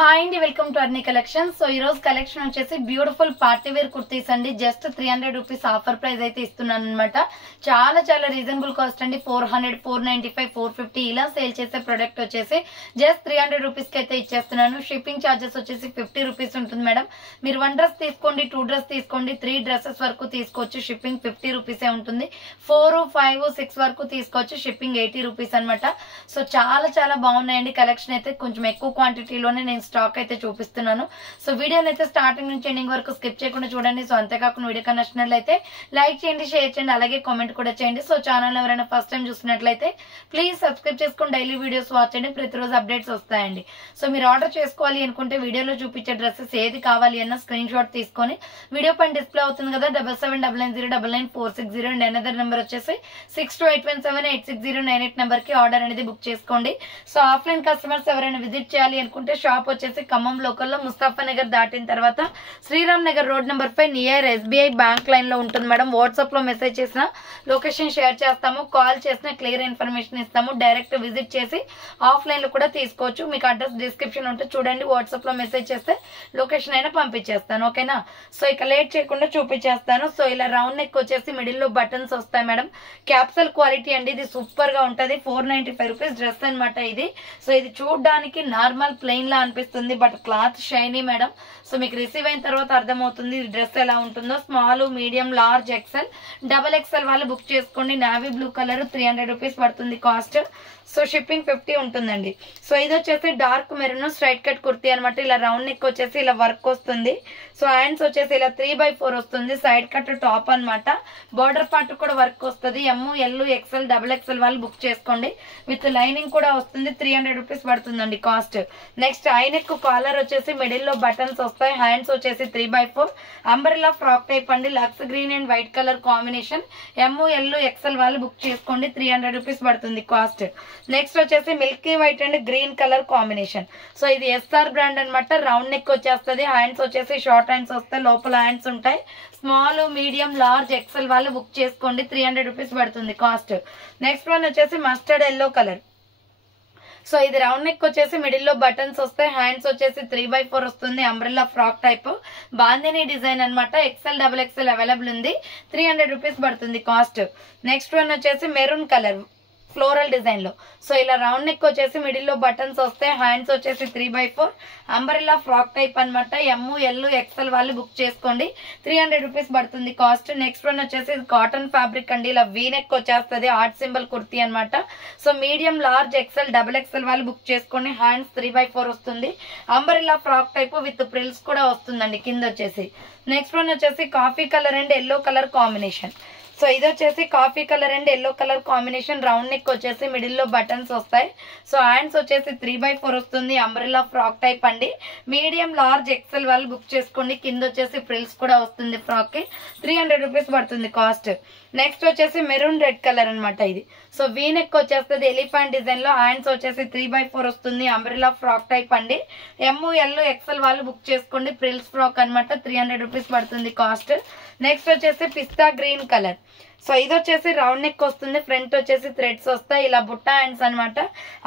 Hi అండి, welcome to Arni collection. So ఈ రోజు కలెక్షన్ వచ్చేసి బ్యూటిఫుల్ పార్టీ వేర్ కుర్తీస్ అండి. జస్ట్ 300 రూపీస్ ఆఫర్ ప్రైస్ అయితే ఇస్తున్నాను అనమాట. చాలా చాలా రీజనబుల్ కాస్ట్ అండి. 400, 495, 450 ఇలా సేల్ చేసే ప్రొడక్ట్ వచ్చేసి జస్ట్ 300 రూపీస్ కి అయితే ఇచ్చేస్తున్నాను. షిప్పింగ్ ఛార్జెస్ వచ్చేసి 50 రూపీస్ ఉంటుంది మేడం. మీరు 1 డ్రెస్ తీసుకోండి, 2 డ్రెస్ తీసుకోండి, 3 డ్రెస్సెస్ వరకు తీసుకోవచ్చు. షిప్పింగ్ 50 రూపీసే ఉంటుంది. 4, 5, 6 వరకు తీసుకోవచ్చు. షిప్పింగ్ 80 రూపీస్ అనమాట. సో చాలా చాలా బాగున్నాయండి. కలెక్షన్ అయితే కొంచెం ఎక్కువ క్వాంటిటీలోనే నేను స్టాక్ అయితే చూపిస్తున్నాను. సో వీడియోని అయితే స్టార్టింగ్ నుంచి ఎండింగ్ వరకు స్కిప్ చేయకుండా చూడండి. సో అంతేకాకుండా వీడియో నచ్చినట్లయితే లైక్ చేయండి, షేర్ చేయండి, అలాగే కామెంట్ కూడా చేయండి. సో ఛానల్ ఎవరైనా ఫస్ట్ టైం చూసినట్లయితే ప్లీజ్ సబ్స్క్రైబ్ చేసుకుని డైలీ వీడియోస్ వాచ్ చేయండి. ప్రతిరోజు అప్డేట్స్ వస్తాయండి. సో మీరు ఆర్డర్ చేసుకోవాలి అనుకుంటే వీడియోలో చూపించే డ్రెస్సెస్ ఏది కావాలి అన్న స్క్రీన్ షాట్ తీసుకొని వీడియో పైన డిస్ప్లే అవుతుంది కదా 7799099460 అండ్ అనదర్ నెంబర్ వచ్చేసి 6281786098 నెంబర్ కి ఆర్డర్ అనేది బుక్ చేసుకోండి. సో ఆఫ్లైన్ కస్టమర్స్ ఎవరైనా విజిట్ చేయాలి అనుకుంటే షాప్ వచ్చేసి ఖమ్మం లోకల్లో ముస్తాఫా నగర్ దాటిన తర్వాత Sriram Nagar road number 5 near SBI bank line లో ఉంటుంది మేడం. వాట్సాప్ లో మెసేజ్ చేసిన లొకేషన్ షేర్ చేస్తాము, కాల్ చేసిన క్లియర్ ఇన్ఫర్మేషన్ ఇస్తాము. డైరెక్ట్ విజిట్ చేసి ఆఫ్లైన్ లో కూడా తీసుకోవచ్చు. మీకు అడ్రస్ డిస్క్రిప్షన్ ఉంటే చూడండి. వాట్సాప్ లో మెసేజ్ చేస్తే లొకేషన్ అయినా పంపించేస్తాను, ఓకేనా. సో ఇక లేట్ చేయకుండా చూపించేస్తాను. సో ఇలా రౌండ్ నెక్ వచ్చేసి మిడిల్ లో బటన్స్ వస్తాయి మేడం. క్యాప్సల్ క్వాలిటీ అండి. ఇది సూపర్ గా ఉంటది. 495 రూపీస్ డ్రెస్ అనమాట ఇది. సో ఇది చూడడానికి నార్మల్ ప్లెయిన్ లా అనిపిస్తుంది, but cloth shiny madam. So మీకు రిసీవ్ అయిన తర్వాత అర్థమవుతుంది ఈ డ్రెస్ ఎలా ఉంటుందో. Small, medium, large, XL, XXL వాళ్ళు బుక్ చేసుకోండి. నావీ బ్లూ కలర్ 300 రూపీస్ పడుతుంది కాస్ట్. సో షిప్పింగ్ 50 ఉంటుందండి. సో ఇది వచ్చేసి dark maroon straight cut kurti అనమాట. ఇలా రౌండ్ నెక్ వచ్చేసి ఇలా వర్క్ వస్తుంది. సో హ్యాండ్స్ వచ్చేసి ఇలా 3/4 వస్తుంది. సైడ్ కట్ టాప్ అనమాట. బార్డర్ పార్ట్ కూడా వర్క్ వస్తుంది. ML, XL, XXL వాళ్ళు బుక్ చేసుకోండి. విత్ లైనింగ్ కూడా వస్తుంది. 300 రూపీస్ పడుతుందండి cost. Next I neck collar వచ్చేసి మిడిల్ లో బటన్స్ వస్తాయి. హ్యాండ్స్ వచ్చేసి 3/4 అంబ్రెల్లా ఫ్రాక్ టైప్ అండి. లక్స్ green and white colour combination. ML, XL వాళ్ళు బుక్ చేసుకోండి. 300 రూపీస్ పడుతుంది కాస్ట్. నెక్స్ట్ వచ్చేసి milky white and green colour combination. So ఇది SR బ్రాండ్ అనమాట. రౌండ్ నెక్ వచ్చేస్తుంది. హ్యాండ్స్ వచ్చేసి షార్ట్ హ్యాండ్స్ వస్తాయి, లోపల హ్యాండ్స్ ఉంటాయి. స్మాల్, మీడియం, లార్జ్, XL వాళ్ళు బుక్ చేసుకోండి. 300 రూపీస్ పడుతుంది కాస్ట్. నెక్స్ట్ వన్ వచ్చేసి మస్టర్డ్ ఎల్లో కలర్. సో ఇది రౌండ్ నెక్ వచ్చేసి మిడిల్ లో బటన్స్ వస్తాయి. హ్యాండ్స్ వచ్చేసి 3/4 వస్తుంది. Umbrella frock type bandhani design అనమాట. XL, XXL అవైలబుల్ ఉంది. 300 రూపీస్ పడుతుంది కాస్ట్. నెక్స్ట్ వన్ వచ్చేసి మెరూన్ కలర్ ఫ్లోరల్ డిజైన్ లో. సో ఇలా రౌండ్ నెక్ వచ్చేసి మిడిల్ లో బటన్స్ వస్తాయి. హ్యాండ్స్ వచ్చేసి 3/4 అంబ్రెల్లా ఫ్రాక్ టైప్ అనమాట. ML, XL వాళ్ళు బుక్ చేసుకోండి. 300 రూపీస్ పడుతుంది కాస్ట్. నెక్స్ట్ వన్ వచ్చేసి కాటన్ ఫ్యాబ్రిక్ అండి. ఇలా వీ నెక్ వచ్చేస్తుంది. ఆర్ట్ సింబల్ కుర్తీ అనమాట. So medium, large, XL, XXL వాళ్ళు బుక్ చేసుకోండి. హ్యాండ్స్ 3/4 వస్తుంది. అంబ్రెల్లా ఫ్రాక్ టైప్ విత్ ప్రిల్స్ కూడా వస్తుందండి కింద వచ్చేసి. నెక్స్ట్ వన్ వచ్చేసి coffee colour and yellow colour combination. So ఇది వచ్చేసి coffee colour and yellow colour combination. Round neck వచ్చేసి మిడిల్ లో బటన్స్ వస్తాయి. సో హ్యాండ్స్ వచ్చేసి 3/4 వస్తుంది. అంబ్రెల్లా ఫ్రాక్ టైప్ అండి. మీడియం, లార్జ్, XL వాళ్ళు బుక్ చేసుకోండి. కింద వచ్చేసి ఫ్రిల్స్ కూడా వస్తుంది ఫ్రాక్ కి. 300 రూపీస్ పడుతుంది కాస్ట్. నెక్స్ట్ వచ్చేసి మెరూన్ రెడ్ కలర్ అనమాట ఇది. సో వీ నెక్ వచ్చేస్తుంది ఎలిఫెంట్ డిజైన్ లో. హ్యాండ్స్ వచ్చేసి 3/4 వస్తుంది. అంబ్రెల్లా ఫ్రాక్ టైప్ అండి. ML, XL వాళ్ళు బుక్ చేసుకోండి. ప్రిల్స్ ఫ్రాక్ అనమాట. 300 రూపీస్ పడుతుంది కాస్ట్. నెక్స్ట్ వచ్చేసి పిస్తా గ్రీన్ కలర్. సో ఇది వచ్చేసి రౌండ్ నెక్ వస్తుంది. ఫ్రంట్ వచ్చేసి థ్రెడ్స్ వస్తాయి. ఇలా బుట్టా హ్యాండ్స్ అనమాట.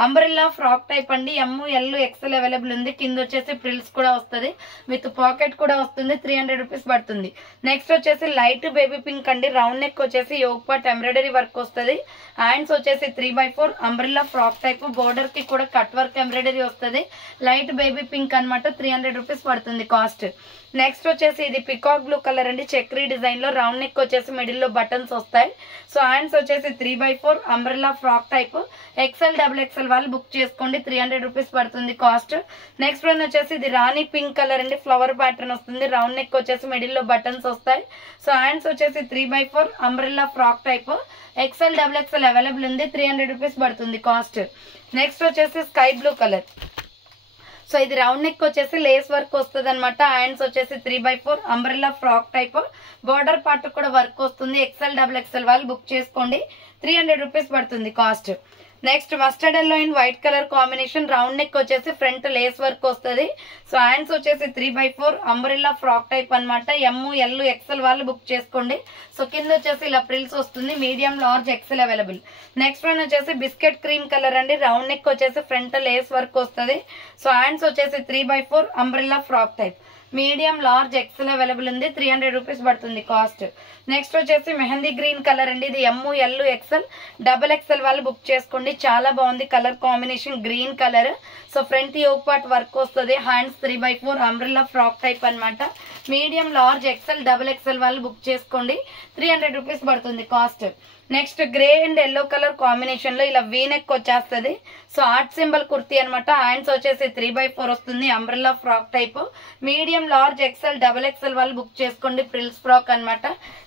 అంబ్రెల్లా ఫ్రాక్ టైప్ అండి. ML, XL అవైలబుల్ ఉంది. కింద వచ్చేసి ప్రిల్స్ కూడా వస్తుంది. విత్ పాకెట్ కూడా వస్తుంది. 300 రూపీస్ పడుతుంది. నెక్స్ట్ వచ్చేసి లైట్ బేబీ పింక్ అండి. రౌండ్ నెక్ వచ్చేసి యోగ్ పార్ట్ ఎంబ్రాయిడరీ వర్క్ వస్తుంది. హ్యాండ్స్ వచ్చేసి 3/4 అంబ్రెల్లా ఫ్రాక్ టైప్. బోర్డర్ కి కూడా కట్ వర్క్ ఎంబ్రాయిడరీ వస్తుంది. లైట్ బేబీ పింక్ అనమాట. 300 రూపీస్ పడుతుంది కాస్ట్. నెక్స్ట్ వచ్చేసి ఇది పికాక్ బ్లూ కలర్ అండి. చక్రీ డిజైన్ లో. రౌండ్ నెక్ వచ్చేసి మిడిల్ లో బటన్స్ వస్తాయి. సో హ్యాండ్స్ వచ్చేసి 3/4 umbrella frock type. XL, XXL వాళ్ళు బుక్ చేసుకోండి. 300 రూపీస్ పడుతుంది కాస్ట్. నెక్స్ట్ వన్ వచ్చేసి ఇది రాణి పింక్ కలర్ అండి. ఫ్లవర్ ప్యాటర్న్ వస్తుంది. రౌండ్ నెక్ వచ్చేసి మిడిల్ లో బటన్స్ వస్తాయి. సో హ్యాండ్స్ వచ్చేసి 3/4 umbrella frock type. XL, XXL available ఉంది. 300 రూపీస్ పడుతుంది కాస్ట్. నెక్స్ట్ వచ్చేసి స్కై బ్లూ కలర్. సో ఇది రౌండ్ నెక్ వచ్చేసి లేస్ వర్క్ వస్తుంది అనమాట. హ్యాండ్స్ వచ్చేసి 3/4 umbrella frock type. Border part కూడా వర్క్ వస్తుంది. XL, XXL వాళ్ళు బుక్ చేసుకోండి. 300 రూపీస్ పడుతుంది cost. Next mustard yellow and white colour combination, round neck వచ్చేసి ఫ్రంట్ లేస్ వర్క్ వస్తుంది. సో హ్యాండ్స్ వచ్చేసి 3/4 అంబ్రెల్లా ఫ్రాక్ టైప్ అనమాట. ML XL వాళ్ళు బుక్ చేసుకోండి. సో కింద వచ్చేసి ఇలా ప్రిల్స్ వస్తుంది. Medium large XL available. Next one వచ్చేసి బిస్కెట్ క్రీమ్ కలర్ అండి. రౌండ్ నెక్ వచ్చేసి ఫ్రంట్ లేస్ వర్క్ వస్తుంది. సో హ్యాండ్స్ వచ్చేసి 3/4 umbrella frock type. Medium large XL available ఉంది. 300 రూపీస్ పడుతుంది కాస్ట్. నెక్స్ట్ వచ్చేసి మెహందీ గ్రీన్ కలర్ అండి. ఇది ML XL XXL వాళ్ళు బుక్ చేసుకోండి. చాలా బాగుంది colour combination, green colour. So front yoke part work వస్తుంది. హ్యాండ్స్ 3/4 అంబ్రెల్లా ఫ్రాక్ టైప్ అనమాట. మీడియం లార్జ్ XL XXL వాళ్ళు బుక్ చేసుకోండి. 300 రూపీస్ పడుతుంది cost. Next grey and yellow colour combination లో ఇలా వీ నెక్ వచ్చేస్తుంది. సో ఆర్ట్ సింబల్ కుర్తీ అనమాట. Hands వచ్చేసి 3/4 వస్తుంది. Umbrella frock type. Medium large XL XXL వాళ్ళు బుక్ చేసుకోండి. ప్రిల్స్ ఫ్రాక్ అనమాట.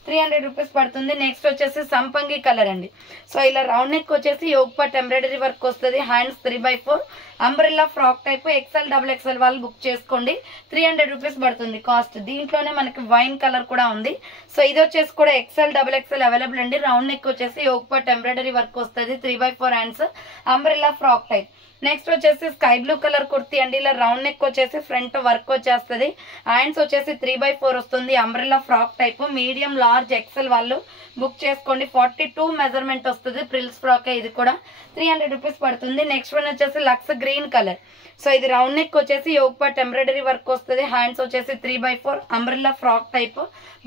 300 రూపీస్ పడుతుంది. నెక్స్ట్ వచ్చేసి సంపంగి కలర్ అండి. సో ఇలా రౌండ్ నెక్ వచ్చేసి యోగ్ పార్ట్ ఎంబ్రాయిడరీ వర్క్ వస్తుంది. Hands 3/4 umbrella frock type. XL XXL వాళ్ళు బుక్ చేసుకోండి. 300 రూపీస్ పడుతుంది కాస్ట్. దీంట్లోనే మనకి వైన్ కలర్ కూడా ఉంది. సో ఇది వచ్చేసి కూడా XL XXL అవైలబుల్ అండి. రౌండ్ నెక్ వచ్చేసి యోగ్ పార్ట్ ఎంబ్రాయిడరీ వర్క్ వస్తుంది. 3/4 hands umbrella frock type. Next వచ్చేసి స్కై బ్లూ కలర్ కుర్తీ అండి. ఇలా రౌండ్ నెక్ వచ్చేసి ఫ్రంట్ వర్క్ వచ్చేస్తుంది. హ్యాండ్స్ వచ్చేసి 3/4 వస్తుంది. Umbrella frock type. Medium large XL వాళ్ళు బుక్ చేసుకోండి. 42 మెజర్మెంట్ వస్తుంది. ప్రిల్స్ ఫ్రాక్ ఇది కూడా 300 రూపీస్ పడుతుంది. నెక్స్ట్ వన్ వచ్చేసి లక్స్ గ్రీన్ కలర్. సో ఇది రౌండ్ నెక్ వచ్చేసి యోగ్ పార్ట్ ఎంబ్రాయిడరీ వర్క్ వస్తుంది. హ్యాండ్స్ వచ్చేసి 3/4 umbrella frock type.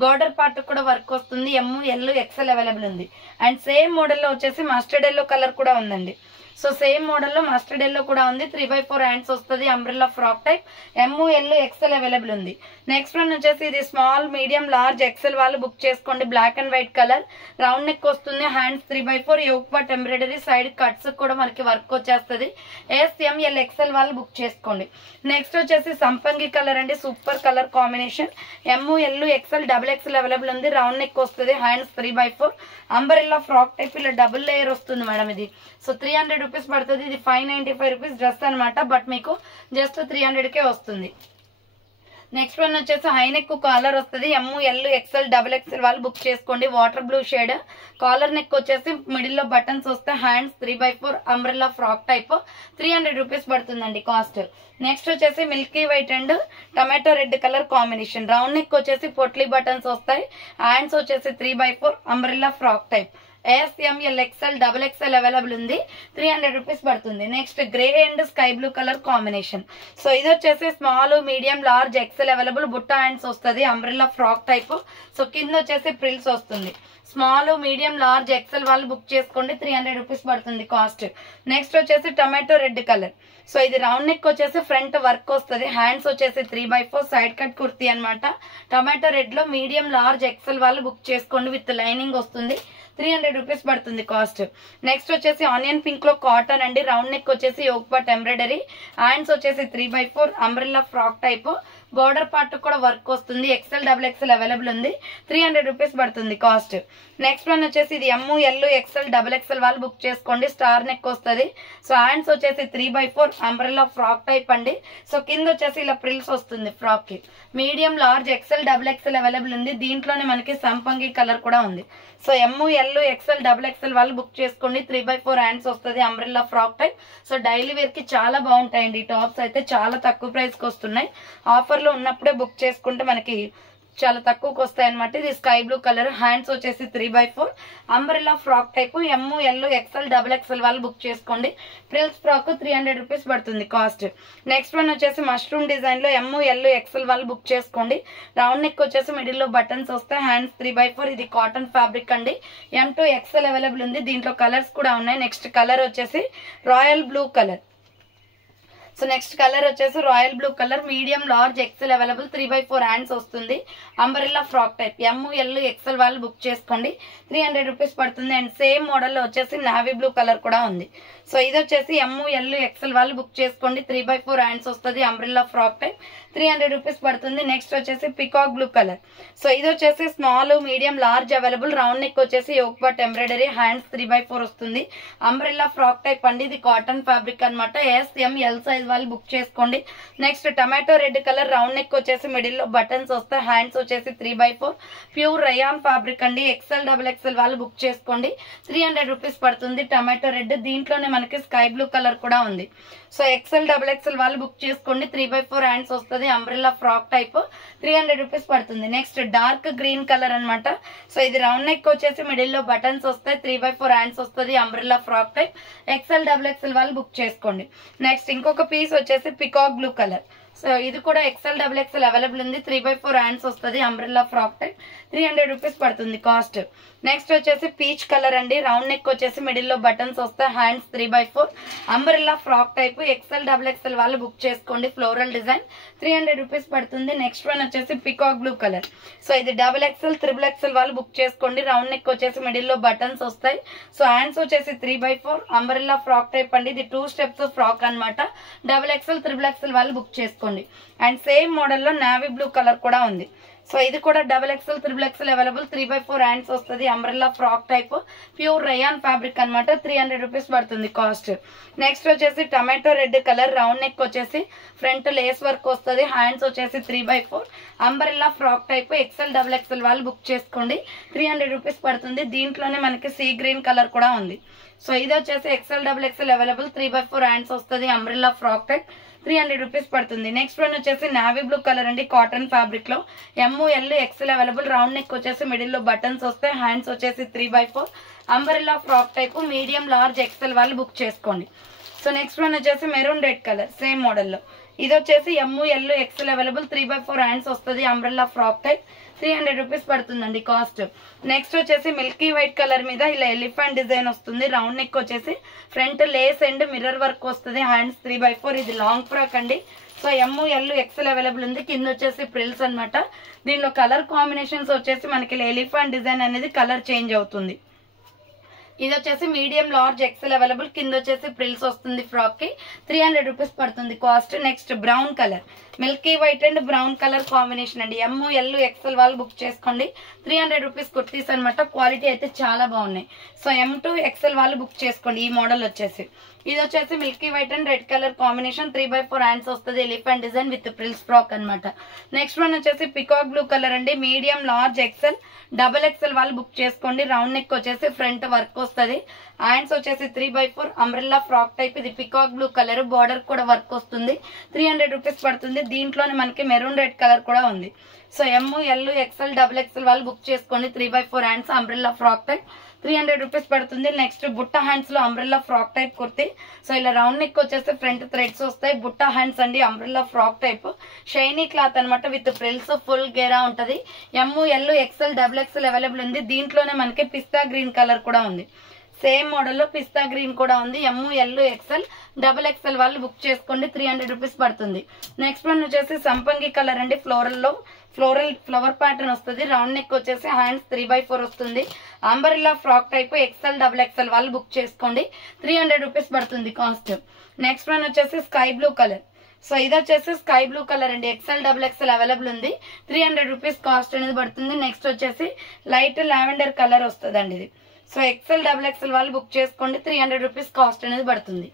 Border part కూడా వర్క్ వస్తుంది. ML XL అవైలబుల్ ఉంది. అండ్ సేమ్ మోడల్ లో వచ్చేసి మస్టర్డ్ ఎల్లో కలర్ కూడా ఉందండి. సో సేమ్ మోడల్ లో మస్టర్డ్ ఎల్లో కూడా ఉంది. 3/4 హ్యాండ్స్ వస్తుంది. Umbrella frock type. ML XL available ఉంది. నెక్స్ట్ వన్ వచ్చేసి ఇది స్మాల్ మీడియం లార్జ్ XL వాళ్ళు బుక్ చేసుకోండి. Black and white colour. Round neck వస్తుంది. Hands 3/4 yoke part embroidery. Side cuts కూడా మనకి వర్క్ వచ్చేస్తుంది. ML XL వాళ్ళు బుక్ చేసుకోండి. నెక్స్ట్ వచ్చేసి సంపంగి కలర్ అండి. Super colour combination. ML XL XXL available ఉంది. రౌండ్ నెక్ వస్తుంది. Hands 3/4 umbrella frock type. ఇలా డబుల్ లేయర్ వస్తుంది మేడం ఇది. సో 300 రూపీస్ పడుతుంది. ఇది 595 రూపీస్ డ్రెస్ అనమాట. బట్ మీకు జస్ట్ 300కే వస్తుంది. నెక్స్ట్ వన్ వచ్చేసి హైనెక్ కాలర్ వస్తుంది. ML XL XXL వాళ్ళు బుక్ చేసుకోండి. Water blue shade. Collar neck వచ్చేసి మిడిల్ లో బటన్స్ వస్తే. Hands 3/4 umbrella frock type. 300 rupees పడుతుందండి కాస్ట్. నెక్స్ట్ వచ్చేసి milky white and tomato red colour combination. Round neck వచ్చేసి పొట్లీ బటన్స్ వస్తాయి. హ్యాండ్స్ వచ్చేసి 3/4 umbrella frock type. ML XL XXL available ఉంది. 300 rupees పడుతుంది. Next grey and sky blue colour combination. So ఇది వచ్చేసి small medium large XL available. బుట్ట hands వస్తుంది. Umbrella frock type. So కింద వచ్చేసి ప్రిల్స్ వస్తుంది. స్మాల్ మీడియం లార్జ్ XL వాళ్ళు బుక్ చేసుకోండి. 300 రూపీస్ పడుతుంది కాస్ట్. నెక్స్ట్ వచ్చేసి టమాటో రెడ్ కలర్. సో ఇది రౌండ్ నెక్ వచ్చేసి ఫ్రంట్ వర్క్ వస్తుంది. హ్యాండ్స్ వచ్చేసి 3/4 సైడ్ కట్ కుర్తీ అనమాట. టమాటో రెడ్ లో మీడియం లార్జ్ XL వాళ్ళు బుక్ చేసుకోండి. విత్ లైనింగ్ వస్తుంది. 300 రూపీస్ పడుతుంది కాస్ట్. నెక్స్ట్ వచ్చేసి ఆనియన్ పింక్ లో కాటన్ అండి. రౌండ్ నెక్ వచ్చేసి యోగ్ పార్ట్ ఎంబ్రాయిడరీ. హ్యాండ్స్ వచ్చేసి 3/4 umbrella frock type. Border part కూడా వర్క్ వస్తుంది. XL XXL అవైలబుల్ ఉంది. 300 రూపీస్ పడుతుంది కాస్ట్. నెక్స్ట్ వన్ వచ్చేసి ఇది ML XL XXL వాళ్ళు బుక్ చేసుకోండి. స్టార్ నెక్ వస్తుంది. సో హ్యాండ్స్ వచ్చేసి 3/4 అంబ్రెల్లా ఫ్రాక్ టైప్ అండి. సో కింద వచ్చేసి ఇలా ప్రిల్స్ వస్తుంది ఫ్రాక్ కి. Medium large XL XXL available ఉంది. దీంట్లోనే మనకి సంపంగి కలర్ కూడా ఉంది. సో ML XL XXL వాళ్ళు బుక్ చేసుకోండి. 3/4 హ్యాండ్స్ వస్తుంది. Umbrella frock type. So daily wear కి చాలా బాగుంటాయండి. ఈ టాప్స్ అయితే చాలా తక్కువ ప్రైస్ కి వస్తున్నాయి. ఆఫర్ లో ఉన్నప్పుడే బుక్ చేసుకుంటే మనకి చాలా తక్కువకి వస్తాయి అనమాట. ఇది స్కై బ్లూ కలర్. హ్యాండ్స్ వచ్చేసి 3/4 umbrella frock type. ML XL XXL వాళ్ళు బుక్ చేసుకోండి. ప్రిల్స్ ఫ్రాక్ 300 రూపీస్ పడుతుంది కాస్ట్. నెక్స్ట్ వన్ వచ్చేసి మష్రూమ్ డిజైన్ లో ML XL వాళ్ళు బుక్ చేసుకోండి. రౌండ్ నెక్ వచ్చేసి మిడిల్ లో బటన్స్ వస్తాయి. హ్యాండ్స్ 3/4. ఇది కాటన్ ఫ్యాబ్రిక్ అండి. M2 XL అవైలబుల్ ఉంది. దీంట్లో కలర్స్ కూడా ఉన్నాయి. నెక్స్ట్ కలర్ వచ్చేసి royal blue colour. So next colour వచ్చేసి royal blue colour. Medium large XL available. 3/4 hands వస్తుంది. Umbrella frock type. ML XL వాళ్ళు బుక్ చేసుకోండి. 300 రూపీస్ పడుతుంది. అండ్ సేమ్ మోడల్ లో వచ్చేసి నావీ బ్లూ కలర్ కూడా ఉంది. సో ఇది వచ్చేసి ML XL వాళ్ళు బుక్ చేసుకోండి. 3/4 హ్యాండ్స్ వస్తుంది. Umbrella frock type. 300 రూపీస్ పడుతుంది. నెక్స్ట్ వచ్చేసి పికాక్ బ్లూ కలర్. సో ఇది వచ్చేసి small medium large available. Round neck వచ్చేసి యోగ్ పార్ట్ ఎంబ్రాయిడరీ. హ్యాండ్స్ 3/4 వస్తుంది. అంబ్రెల్లా ఫ్రాక్ టైప్ అండి. ఇది కాటన్ ఫ్యాబ్రిక్ అనమాట. SML సైజ్ వాళ్ళు బుక్ చేసుకోండి. Next tomato red colour round neck వచ్చేసి మిడిల్ లో బటన్స్ వస్తాయి. హ్యాండ్స్ వచ్చేసి 3/4 ప్యూర్ రయాన్ ఫ్యాబ్రిక్ అండి. XL XXL వాళ్ళు బుక్ చేసుకోండి. 300 రూపీస్ పడుతుంది. టమాటో రెడ్ దీంట్లోనే మనకి స్కై బ్లూ కలర్ కూడా ఉంది. సో XL XXL వాళ్ళు బుక్ చేసుకోండి. 3/4 హ్యాండ్స్ వస్తుంది. అంబ్రెల్లా ఫ్రాక్ టైప్ 300 రూపీస్ పడుతుంది. నెక్స్ట్ డార్క్ గ్రీన్ కలర్ అనమాట. సో ఇది రౌండ్ నెక్ వచ్చేసి మిడిల్ లో బటన్స్ వస్తాయి. 3/4 హ్యాండ్స్ వస్తుంది. Umbrella frock type XL XXL వాళ్ళు బుక్ చేసుకోండి. నెక్స్ట్ ఇంకొక పీస్ వచ్చేసి పికాక్ బ్లూ కలర్. సో ఇది కూడా XL XXL అవైలబుల్ ఉంది. 3/4 హ్యాండ్స్ వస్తుంది. అంబ్రెల్లా ఫ్రాక్ టైప్ 300 రూపీస్ పడుతుంది కాస్ట్. నెక్స్ట్ వచ్చేసి పీచ్ కలర్ అండి. రౌండ్ నెక్ వచ్చేసి మిడిల్ లో బటన్స్ వస్తాయి. Hands 3/4 umbrella frock type XL XXL వాళ్ళు బుక్ చేసుకోండి. ఫ్లోరల్ డిజైన్ 300 రూపీస్ పడుతుంది. నెక్స్ట్ వన్ వచ్చేసి పికాక్ బ్లూ కలర్. సో ఇది XXL XXL వాళ్ళు బుక్ చేసుకోండి. రౌండ్ నెక్ వచ్చేసి మిడిల్ లో బటన్స్ వస్తాయి. సో హ్యాండ్స్ వచ్చేసి 3/4 అంబ్రెల్లా ఫ్రాక్ టైప్ అండి. ఇది 2 స్టెప్స్ ఫ్రాక్ అనమాట. XXL XXL వాళ్ళు బుక్ చేసుకోండి. అండ్ సేమ్ మోడల్ లో నావీ బ్లూ కలర్ కూడా ఉంది. సో ఇది కూడా XXL XXL అవైలబుల్. 3/4 హ్యాండ్స్ వస్తుంది. Umbrella frock type pure rayon fabric అనమాట. 300 రూపీస్ పడుతుంది కాస్ట్. నెక్స్ట్ వచ్చేసి tomato red colour round neck వచ్చేసి ఫ్రంట్ లేస్ వర్క్ వస్తుంది. హ్యాండ్స్ వచ్చేసి 3/4 umbrella frock type XL XXL వాళ్ళు బుక్ చేసుకోండి. 300 రూపీస్ పడుతుంది. దీంట్లోనే మనకి సీ గ్రీన్ కలర్ కూడా ఉంది. సో ఇది వచ్చేసి XL XXL అవైలబుల్. 3/4 హ్యాండ్స్ వస్తుంది. అంబ్రెల్లా ఫ్రాక్ టైప్ 300 రూపీస్ పడుతుంది. నెక్స్ట్ వన్ వచ్చేసి నావీ బ్లూ కలర్ అండి. కాటన్ ఫ్యాబ్రిక్ లో ML XL available. Round neck వచ్చేసి మిడిల్ లో బటన్స్ వస్తాయి. హ్యాండ్స్ వచ్చేసి 3/4 umbrella frock type medium large XL వాళ్ళు బుక్ చేసుకోండి. సో నెక్స్ట్ వన్ వచ్చేసి maroon red colour same model లో. ఇది వచ్చేసి ML XL అవైలబుల్. 3/4 హ్యాండ్స్ వస్తుంది. అంబ్రెల్లా ఫ్రాక్ టైప్ 300 రూపీస్ పడుతుందండి కాస్ట్. నెక్స్ట్ వచ్చేసి మిల్కీ వైట్ కలర్ మీద ఇలా ఎలిఫెంట్ డిజైన్ వస్తుంది. రౌండ్ నెక్ వచ్చేసి front Lay's and mirror work వస్తుంది. హ్యాండ్స్ 3/4 ఇది లాంగ్ ఫ్రాక్ అండి. సో ML XL అవైలబుల్ ఉంది. కింద వచ్చేసి ప్రిల్స్ అనమాట. దీనిలో కలర్ కాంబినేషన్స్ వచ్చేసి మనకి ఎలిఫెంట్ డిజైన్ అనేది కలర్ చేంజ్ అవుతుంది. ఇది వచ్చేసి మీడియం లార్జ్ XL అవైలబుల్. కింద వచ్చేసి ప్రిల్స్ వస్తుంది. ఫ్రాక్ కి 300 రూపీస్ పడుతుంది cost. Next brown colour Milky white and brown colour combination అండి. ML XL వాళ్ళు బుక్ చేసుకోండి. 300 రూపీస్ కుర్తీస్ అనమాట. క్వాలిటీ అయితే చాలా బాగున్నాయి. సో M2 XL వాళ్ళు బుక్ చేసుకోండి. ఈ మోడల్ వచ్చేసి ఇది వచ్చేసి milky white and red colour combination. 3/4 hands వస్తుంది. ఎలిఫెంట్ డిజైన్ విత్ ప్రిల్స్ ఫ్రాక్ అనమాట. నెక్స్ట్ వన్ వచ్చేసి పికాక్ బ్లూ కలర్ అండి. మీడియం లార్జ్ XL XXL వాళ్ళు బుక్ చేసుకోండి. రౌండ్ నెక్ వచ్చేసి ఫ్రంట్ వర్క్ వస్తుంది. హ్యాండ్స్ వచ్చేసి 3/4 అంబ్రెల్లా ఫ్రాక్ టైప్. ఇది పికాక్ బ్లూ కలర్. బార్డర్ కూడా వర్క్ వస్తుంది. 300 రూపీస్ పడుతుంది. దీంట్లోనే మనకి మెరూన్ రెడ్ కలర్ కూడా ఉంది. సో ML XL XXL వాళ్ళు బుక్ చేసుకోండి. 3/4 hands umbrella frock type 300 rupees పడుతుంది. నెక్స్ట్ బుట్ట హ్యాండ్స్ లో umbrella frock type kurti. So ఇలా రౌండ్ నెక్ వచ్చేసి ఫ్రంట్ థ్రెడ్స్ వస్తాయి. బుట్ట హ్యాండ్స్ అండి. Umbrella frock type shiny cloth అనమాట. విత్ ఫ్రిల్స్ ఫుల్ గేరా ఉంటది. ML XL XXL అవైలబుల్ ఉంది. దీంట్లోనే మనకి పిస్తా గ్రీన్ కలర్ కూడా ఉంది. సేమ్ మోడల్ లో పిస్తా గ్రీన్ కూడా ఉంది. ML XL XXL వాళ్ళు బుక్ చేసుకోండి. 300 రూపీస్ పడుతుంది. నెక్స్ట్ వన్ వచ్చేసి సంపంగి కలర్ అండి. ఫ్లోరల్ ఫ్లవర్ ప్యాటర్న్ వస్తుంది. రౌండ్ నెక్ వచ్చేసి హ్యాండ్స్ 3/4 వస్తుంది. Umbrella frock type XL XXL వాళ్ళు బుక్ చేసుకోండి. 300 రూపీస్ పడుతుంది కాస్ట్. నెక్స్ట్ వన్ వచ్చేసి స్కై బ్లూ కలర్. సో ఇది వచ్చేసి స్కై బ్లూ కలర్ అండి. XL XXL అవైలబుల్ ఉంది. 300 రూపీస్ కాస్ట్ అనేది పడుతుంది. నెక్స్ట్ వచ్చేసి లైట్ లావెండర్ కలర్ వస్తుందండి ఇది. సో XL XXL వాళ్ళు బుక్ చేసుకోండి. 300 రూపీస్ కాస్ట్ అనేది పడుతుంది.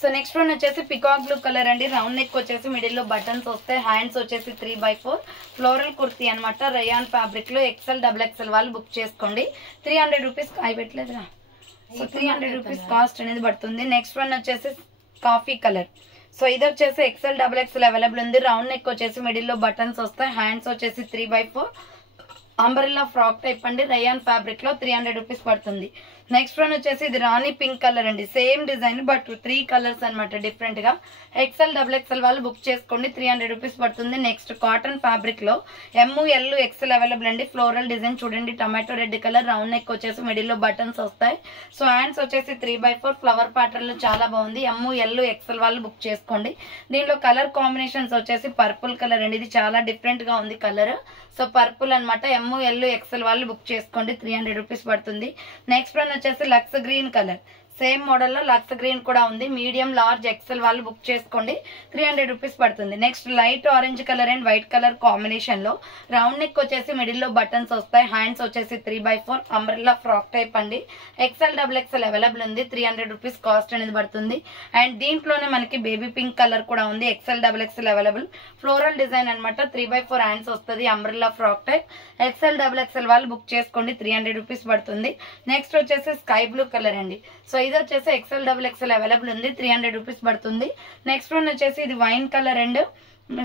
సో నెక్స్ట్ వన్ వచ్చేసి పికాక్ బ్లూ కలర్ అండి. రౌండ్ నెక్ వచ్చేసి మిడిల్ లో బటన్స్ వస్తాయి. హ్యాండ్స్ వచ్చేసి 3/4 ఫ్లోరల్ కుర్తీ అనమాట. రయాన్ ఫ్యాబ్రిక్ లో XL XXL వాళ్ళు బుక్ చేసుకోండి. 300 రూపీస్ అయి పెట్టలేదుగా. సో 300 రూపీస్ కాస్ట్ అనేది పడుతుంది. నెక్స్ట్ వన్ వచ్చేసి కాఫీ కలర్. సో ఇది వచ్చేసి XL XXL అవైలబుల్ ఉంది. రౌండ్ నెక్ వచ్చేసి మిడిల్ లో బటన్స్ వస్తాయి. హ్యాండ్స్ వచ్చేసి 3/4 అంబరెల్లా ఫ్రాక్ టైప్ అండి. రయాన్ ఫ్యాబ్రిక్ లో 300 రూపీస్ పడుతుంది. నెక్స్ట్ వన్ వచ్చేసి ఇది రాణి పింక్ కలర్ అండి. సేమ్ డిజైన్ బట్ 3 కలర్స్ అనమాట డిఫరెంట్ గా. XL XXL వాళ్ళు బుక్ చేసుకోండి. 300 రూపీస్ పడుతుంది. నెక్స్ట్ కాటన్ ఫ్యాబ్రిక్ లో ML XL అవైలబుల్ అండి. ఫ్లోరల్ డిజైన్ చూడండి. Tomato red colour. Round neck వచ్చేసి మిడిల్ లో బటన్స్ వస్తాయి. సో హ్యాండ్స్ వచ్చేసి 3/4 ఫ్లవర్ ప్యాటర్న్ లో చాలా బాగుంది. ML XL వాళ్ళు బుక్ చేసుకోండి. దీనిలో కలర్ కాంబినేషన్స్ వచ్చేసి పర్పుల్ కలర్ అండి. ఇది చాలా డిఫరెంట్ గా ఉంది కలర్. సో పర్పుల్ అనమాట. ML XL వాళ్ళు బుక్ చేసుకోండి. 300 రూపీస్ పడుతుంది. నెక్స్ట్ వన్ వచ్చేసి లక్స్ గ్రీన్ కలర్. సేమ్ మోడల్లో లక్స్ గ్రీన్ కూడా ఉంది. మీడియం లార్జ్ ఎక్సెల్ వాళ్ళు బుక్ చేసుకోండి, 300 రూపీస్ పడుతుంది. Next light orange colour and white colour combination లో రౌండ్ నెక్ వచ్చేసి మిడిల్ లో బటన్స్ వస్తాయి. హ్యాండ్స్ వచ్చేసి 3/4 అంబ్రెల్లా ఫ్రాక్ టైప్ అండి. ఎక్సెల్ డబుల్ ఎక్సెల్ అవైలబుల్ ఉంది. 300 రూపీస్ కాస్ట్ అనేది పడుతుంది. అండ్ దీంట్లోనే మనకి బేబీ పింక్ కలర్ కూడా ఉంది. XL double XL available, floral design అనమాట. 3/4 హ్యాండ్స్ వస్తుంది. Umbrella frock type. XL double XL వాళ్ళు బుక్ చేసుకోండి, 300 రూపీస్ పడుతుంది. నెక్స్ట్ వచ్చేసి స్కై బ్లూ కలర్ అండి. సో ఇది వచ్చేసి ఎక్సెల్ డబుల్ ఎక్సెల్ అవైలబుల్ ఉంది, 300 రూపీస్ పడుతుంది. నెక్స్ట్ వన్ వచ్చేసి ఇది wine colour and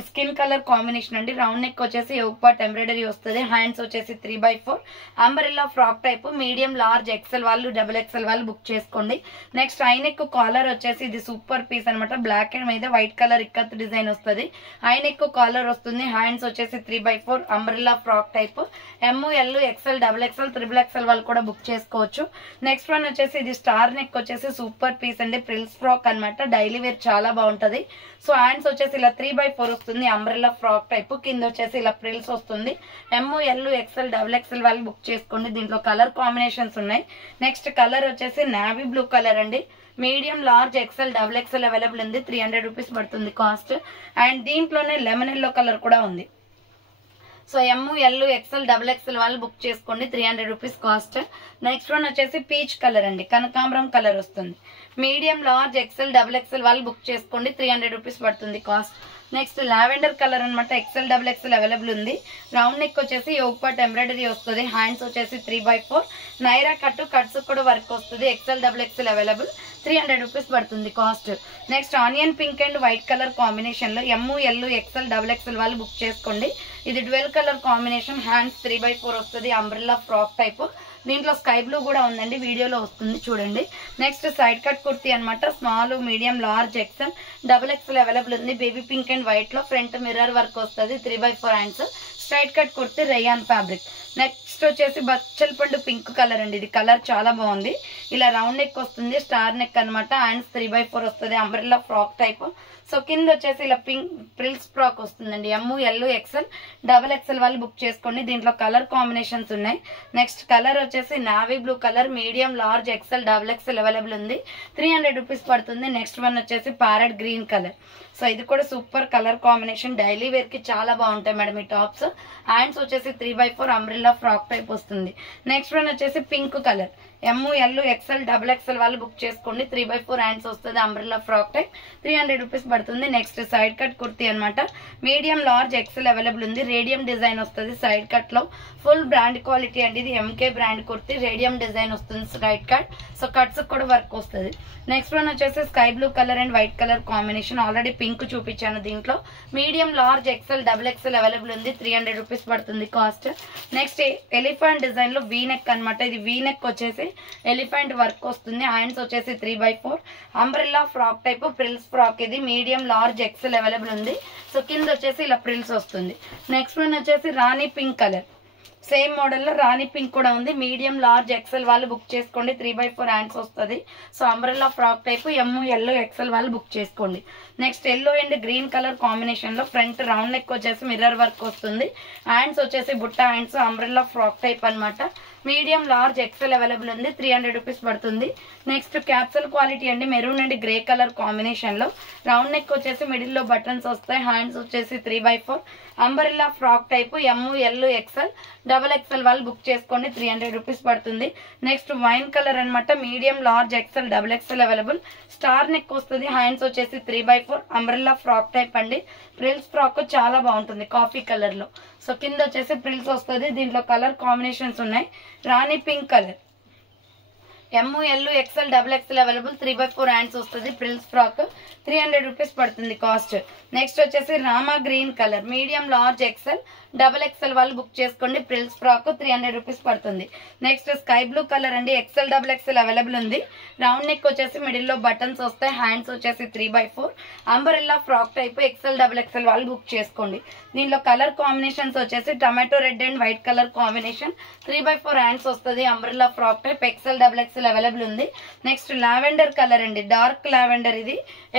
skin colour combination అండి. రౌండ్ నెక్ వచ్చేసి యోగ్ పార్ట్ ఎంబ్రాయిడరీ వస్తుంది. హ్యాండ్స్ వచ్చేసి 3/4 umbrella frock type. Medium large XL వాళ్ళు డబుల్ ఎక్సెల్ వాళ్ళు బుక్ చేసుకోండి. నెక్స్ట్ ఐ నెక్ కాలర్ వచ్చేసి ఇది సూపర్ పీస్ అనమాట. బ్లాక్ అండ్ మీద వైట్ కలర్ ఇక్కత్ డిజైన్ వస్తుంది. ఐ నెక్ కాలర్ వస్తుంది. హ్యాండ్స్ వచ్చేసి 3/4 umbrella frock type. ML XL double XL triple XL వాళ్ళు కూడా బుక్ చేసుకోవచ్చు. నెక్స్ట్ వన్ వచ్చేసి ఇది స్టార్ నెక్ వచ్చేసి సూపర్ పీస్ అండి. ప్రిల్స్ ఫ్రాక్ అనమాట. డైలీ వేర్ చాలా బాగుంటది. సో హ్యాండ్స్ వచ్చేసి ఇలా 3/4 వస్తుంది. Umbrella frock type. కింద వచ్చేసి ఇలా ప్రిల్స్ వస్తుంది. ML ఎక్సెల్ డబుల్ ఎక్సెల్ వాళ్ళు బుక్ చేసుకోండి. దీంట్లో కలర్ కాంబినేషన్స్ ఉన్నాయి. నెక్స్ట్ కలర్ వచ్చేసి నావీ బ్లూ కలర్ అండి. Medium large XL double XL available ఉంది, 300 రూపీస్ పడుతుంది కాస్ట్. అండ్ దీంట్లోనే లెమన్ ఎల్లో కలర్ కూడా ఉంది. So ML XL double XL వాళ్ళు బుక్ చేసుకోండి, 300 రూపీస్ కాస్ట్. నెక్స్ట్ వన్ వచ్చేసి పీచ్ కలర్ అండి. కనకాంబరం కలర్ వస్తుంది. Medium large XL double XL వాళ్ళు బుక్ చేసుకోండి, 300 రూపీస్ పడుతుంది కాస్ట్. నెక్స్ట్ లావెండర్ కలర్ అనమాట. ఎక్సెల్ డబుల్ ఎక్సెల్ అవైలబుల్ ఉంది. రౌండ్ నెక్ వచ్చేసి యోగ్ పార్ట్ ఎంబ్రాయిడరీ వస్తుంది. హ్యాండ్స్ వచ్చేసి 3/4 నైరా కట్స్ కూడా వర్క్ వస్తుంది. XL double XL available, 300 rupees పడుతుంది cost. Next onion pink and white colour combination లో ML ఎక్సెల్ డబుల్ ఎక్సెల్ వాళ్ళు బుక్ చేసుకోండి. ఇది 12 కలర్ కాంబినేషన్. హ్యాండ్స్ 3/4 వస్తుంది. Umbrella frock type. దీంట్లో స్కై బ్లూ కూడా ఉందండి, వీడియోలో వస్తుంది చూడండి. నెక్స్ట్ సైడ్ కట్ కుర్తీ అనమాట. Small medium large XL double XL available ఉంది. బేబీ పింక్ అండ్ వైట్ లో ఫ్రంట్ మిర్రర్ వర్క్ వస్తుంది. 3/4 hands. Straight cut kurti rayon fabric. Next వచ్చేసి బచ్చల్ పండు పింక్ కలర్ అండి. ఇది కలర్ చాలా బాగుంది. ఇలా రౌండ్ నెక్ వస్తుంది. స్టార్ నెక్ అనమాట. హ్యాండ్స్ 3/4 వస్తుంది. Umbrella frock type. సో కింద వచ్చేసి ఇలా పింక్ ప్రిల్స్ ఫ్రాక్ వస్తుందండి. ML ఎక్సెల్ డబుల్ ఎక్సెల్ వాళ్ళు బుక్ చేసుకోండి. దీంట్లో కలర్ కాంబినేషన్స్ ఉన్నాయి. నెక్స్ట్ కలర్ వచ్చేసి navy blue colour. Medium large XL double XL available ఉంది, 300 రూపీస్ పడుతుంది. నెక్స్ట్ వన్ వచ్చేసి ప్యారెట్ గ్రీన్ కలర్. సో ఇది కూడా super colour combination. Daily wear కి చాలా బాగుంటాయి మేడం ఈ టాప్స్. హ్యాండ్స్ వచ్చేసి 3/4 అంబ్రెల్లా ఫ్రాక్ టైప్ వస్తుంది. నెక్స్ట్ వన్ వచ్చేసి pink colour. ML XL double XL వాళ్ళు బుక్ చేసుకోండి, 3/4 హ్యాండ్స్ వస్తుంది. అంబ్రెల్లా ఫ్రాక్ టైప్, 300 రూపీస్ పడుతుంది. నెక్స్ట్ సైడ్ కట్ కుర్తీ అనమాట. మీడియం లార్జ్ ఎక్సెల్ అవైలబుల్ ఉంది. రేడియం డిజైన్ వస్తుంది సైడ్ కట్ లో. ఫుల్ బ్రాండ్ క్వాలిటీ అండి. ఇది MK brand kurti. Radium design వస్తుంది సైడ్ కట్. సో కట్స్ కూడా వర్క్ వస్తుంది. నెక్స్ట్ వన్ వచ్చేసి sky blue colour and white colour combination. Already pink చూపించాను దీంట్లో. Medium large XL double XL available ఉంది, 300 రూపీస్ పడుతుంది కాస్ట్. నెక్స్ట్ ఎలిఫెంట్ డిజైన్ లో V neck అనమాట. ఇది వీ నెక్ వచ్చేసి ఎలిఫెంట్ వర్క్ వస్తుంది. హ్యాండ్స్ వచ్చేసి 3/4 umbrella frock type. Frills frock. ఇది మీడియం లార్జ్ ఎక్సెల్ అవైలబుల్ ఉంది. సో కింద వచ్చేసి ఇలా ప్రిల్స్ వస్తుంది. నెక్స్ట్ వన్ వచ్చేసి rani pink colour. Same model లో రాణి పింక్ కూడా ఉంది. మీడియం లార్జ్ ఎక్సెల్ వాళ్ళు బుక్ చేసుకోండి, 3/4 హ్యాండ్స్ వస్తుంది. So umbrella frock type. ML XL వాళ్ళు బుక్ చేసుకోండి. Next yellow and green colour combination లో ఫ్రంట్ రౌండ్ నెక్ వచ్చేసి మిర్రర్ వర్క్ వస్తుంది. హ్యాండ్స్ వచ్చేసి బుట్ట హ్యాండ్స్. అంబ్రెల్లా ఫ్రాక్ టైప్ అనమాట. మీడియం లార్జ్ ఎక్సెల్ అవైలబుల్ ఉంది, 300 రూపీస్ పడుతుంది. నెక్స్ట్ క్యాప్సూల్ క్వాలిటీ అండి. Maroon and grey colour combination లో రౌండ్ నెక్ వచ్చేసి మిడిల్ లో బటన్స్ వస్తాయి. హ్యాండ్స్ వచ్చేసి 3/4 umbrella frock type. ML XL double XL వాళ్ళు బుక్ చేసుకోండి, 300 రూపీస్ పడుతుంది. నెక్స్ట్ వైన్ కలర్ అనమాట. Medium large XL double XL available. Star neck వస్తుంది. హ్యాండ్స్ వచ్చేసి 3/4 అంబ్రెల్లా ఫ్రాక్ టైప్ అండి. ప్రిల్స్ ఫ్రాక్ చాలా బాగుంటుంది కాఫీ కలర్ లో. సో కింద వచ్చేసి ప్రిల్స్ వస్తుంది. దీంట్లో కలర్ కాంబినేషన్స్ ఉన్నాయి. రాణి pink colour. ML XL double XL available, 3/4 hands వస్తుంది. ప్రిల్స్ ఫ్రాక్, 300 రూపీస్ పడుతుంది కాస్ట్. నెక్స్ట్ వచ్చేసి రామా green colour. Medium large XL double XL వాళ్ళు బుక్ చేసుకోండి. ప్రిల్స్ ఫ్రాక్, 300 రూపీస్ పడుతుంది. నెక్స్ట్ స్కై బ్లూ కలర్ అండి. ఎక్సెల్ డబుల్ ఎక్సెల్ అవైలబుల్ ఉంది. Round neck వచ్చేసి మిడిల్ లో బటన్స్ వస్తాయి. హ్యాండ్స్ వచ్చేసి 3/4 umbrella frock type. XL double XL వాళ్ళు బుక్ చేసుకోండి. దీంట్లో కలర్ కాంబినేషన్స్ వచ్చేసి tomato red and white colour combination. 3/4 hands వస్తుంది. Umbrella frock type. XL double XL XXL available ఉంది. నెక్స్ట్ లావెండర్ కలర్ అండి, డార్క్ లావెండర్, ఇది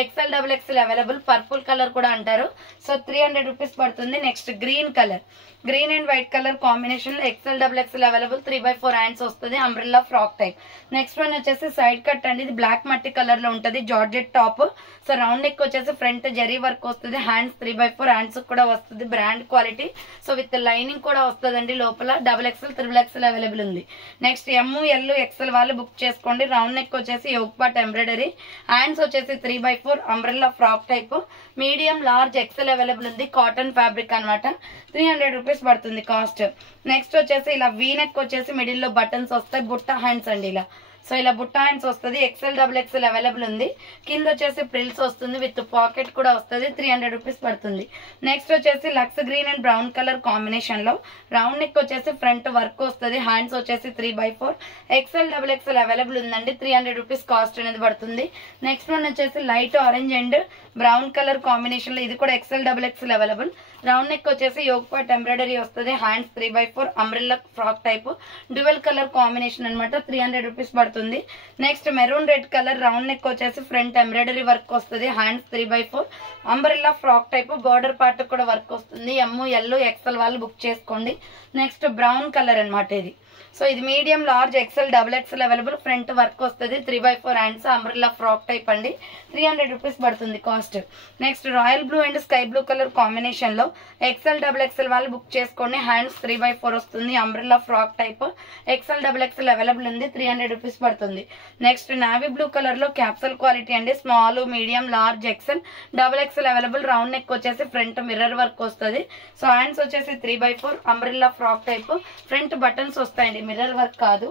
XL XXL available, purple colour కూడా అంటారు. సో 300 రూపీస్ పడుతుంది. Next green colour, green and white colour combination లో XL XXL available, 3/4 hands వస్తుంది, umbrella frock type. Next one వచ్చేసి side cut అండి, ఇది బ్లాక్ మట్టి కలర్ లో ఉంటుంది, georgette top. So round neck వచ్చేసి ఫ్రంట్ జరీ వర్క్ వస్తుంది, హ్యాండ్స్ 3/4 హ్యాండ్స్ కూడా వస్తుంది, brand quality. So with lining కూడా వస్తుందండి, లోపల XXL XXL అవైలబుల్ ఉంది. నెక్స్ట్ ML XL వాళ్ళు బుక్ చేసుకోండి. రౌండ్ నెక్ వచ్చేసి యోక్ పార్ట్ ఎంబ్రాయిడరీ, హ్యాండ్స్ వచ్చేసి 3/4 umbrella frock type. Medium large XL available ఉంది, కాటన్ ఫ్యాబ్రిక్ అనమాట. 300 రూపీస్ పడుతుంది కాస్ట్. నెక్స్ట్ వచ్చేసి ఇలా వీ నెక్ వచ్చేసి మిడిల్ లో బటన్స్ వస్తాయి, బుట్ట హ్యాండ్స్ అండి ఇలా. సో ఇలా బుట్ట హ్యాండ్స్ వస్తుంది, XL XXL అవైలబుల్ ఉంది. కింద వచ్చేసి ప్రిల్స్ వస్తుంది, విత్ పాకెట్ కూడా వస్తుంది, 300 రూపీస్ పడుతుంది. నెక్స్ట్ వచ్చేసి లక్స్ green and brown colour combination లో రౌండ్ నెక్ వచ్చేసి ఫ్రంట్ వర్క్ వస్తుంది, హ్యాండ్స్ వచ్చేసి 3/4 XL XXL అవైలబుల్ ఉందండి, 300 రూపీస్ కాస్ట్ అనేది పడుతుంది. నెక్స్ట్ వన్ వచ్చేసి light orange and brown colour combination లో, ఇది కూడా XL XXL available. Round neck వచ్చేసి యోక్ పార్ట్ ఎంబ్రాయిడరీ వస్తుంది, hands 3/4 umbrella frock type, dual colour combination అనమాట, 300 రూపీస్ పడుతుంది. Next maroon red colour, round neck వచ్చేసి ఫ్రంట్ ఎంబ్రాయిడరీ వర్క్ వస్తుంది, hands 3/4 umbrella frock type, border part కూడా work వస్తుంది. ML XL వాళ్ళు book చేసుకోండి. నెక్స్ట్ బ్రౌన్ కలర్ అనమాట ఇది. సో ఇది medium large XL XXL available, front work వస్తుంది, 3/4 హ్యాండ్స్ అంబ్రెల్లా ఫ్రాక్ టైప్ అండి, 300 రూపీస్ పడుతుంది cost. Next royal blue and sky blue colour combination లో XL XXL వాళ్ళు బుక్ చేసుకోండి. హ్యాండ్స్ 3/4 వస్తుంది, umbrella frock type, XL XXL available ఉంది, 300 rupees పడుతుంది. Next navy blue colour లో క్యాప్సల్ క్వాలిటీ అండి, small medium large XL XXL available. Round neck వచ్చేసి front mirror work వస్తుంది. సో హ్యాండ్స్ వచ్చేసి 3/4 umbrella frock type, front buttons వస్తాయండి, mirror work కాదు.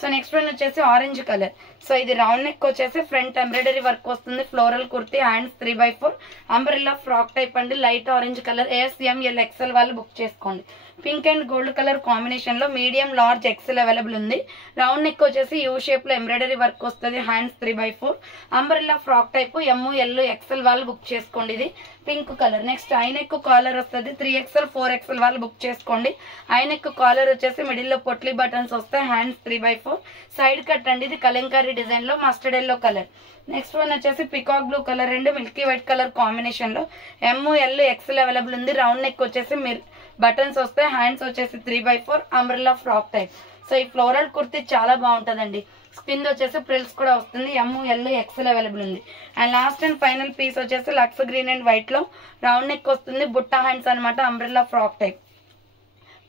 So next one వచ్చేసి ఆరెంజ్ కలర్. సో ఇది round neck వచ్చేసి ఫ్రంట్ ఎంబ్రాయిడరీ వర్క్ వస్తుంది, floral kurti, hands 3/4 umbrella frock type అండి, light orange colour. ML XL వాళ్ళు బుక్ చేసుకోండి. Pink and gold colour combination లో మీడియం లార్జ్ XL అవైలబుల్ ఉంది. Round neck వచ్చేసి యూ షేప్ లో ఎంబ్రాయిడరీ వర్క్ వస్తుంది, hands 3/4 umbrella frock type, ML XL వాళ్ళు book చేసుకోండి. ఇది pink colour. Next I neck collar వస్తుంది, 3XL 4XL వాళ్ళు బుక్ చేసుకోండి. ఐ నెక్ కాలర్ వచ్చేసి మిడిల్ లో పొట్లీ బటన్స్ వస్తాయి, హ్యాండ్స్ 3/4 సైడ్ కట్ అండి, ఇది కలంకారీ డిజైన్ లో mustard yellow colour. Next one వచ్చేసి peacock blue colour and milky white colour combination లో ML XL అవైలబుల్ ఉంది. రౌండ్ నెక్ వచ్చేసి బటన్స్ వస్తాయి, హ్యాండ్స్ వచ్చేసి 3/4 అంబ్రెల్లా ఫ్రాక్ టైప్. సో ఈ ఫ్లోరల్ కుర్తీ చాలా బాగుంటుందండి, కింద వచ్చేసి ప్రిల్స్ కూడా వస్తుంది, ML XL అవైలబుల్ ఉంది. And last and final piece వచ్చేసి లక్స్ గ్రీన్ అండ్ వైట్ లో రౌండ్ నెక్ వస్తుంది, బుట్ట హ్యాండ్స్ అనమాట, umbrella frock type,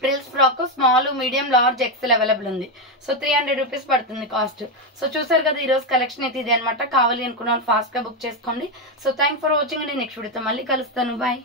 frills frock, small medium large XL available ఉంది. సో 300 రూపీస్ పడుతుంది కాస్ట్. సో చూసారు కదా, ఈ రోజు కలెక్షన్ అయితే ఇది అనమాట. కావాలి అనుకున్న వాళ్ళు ఫాస్ట్ గా బుక్ చేసుకోండి. సో థ్యాంక్స్ ఫర్ వాచింగ్ అండి. నెక్స్ట్ వీడియోతో మళ్ళీ కలుస్తాను. బాయ్.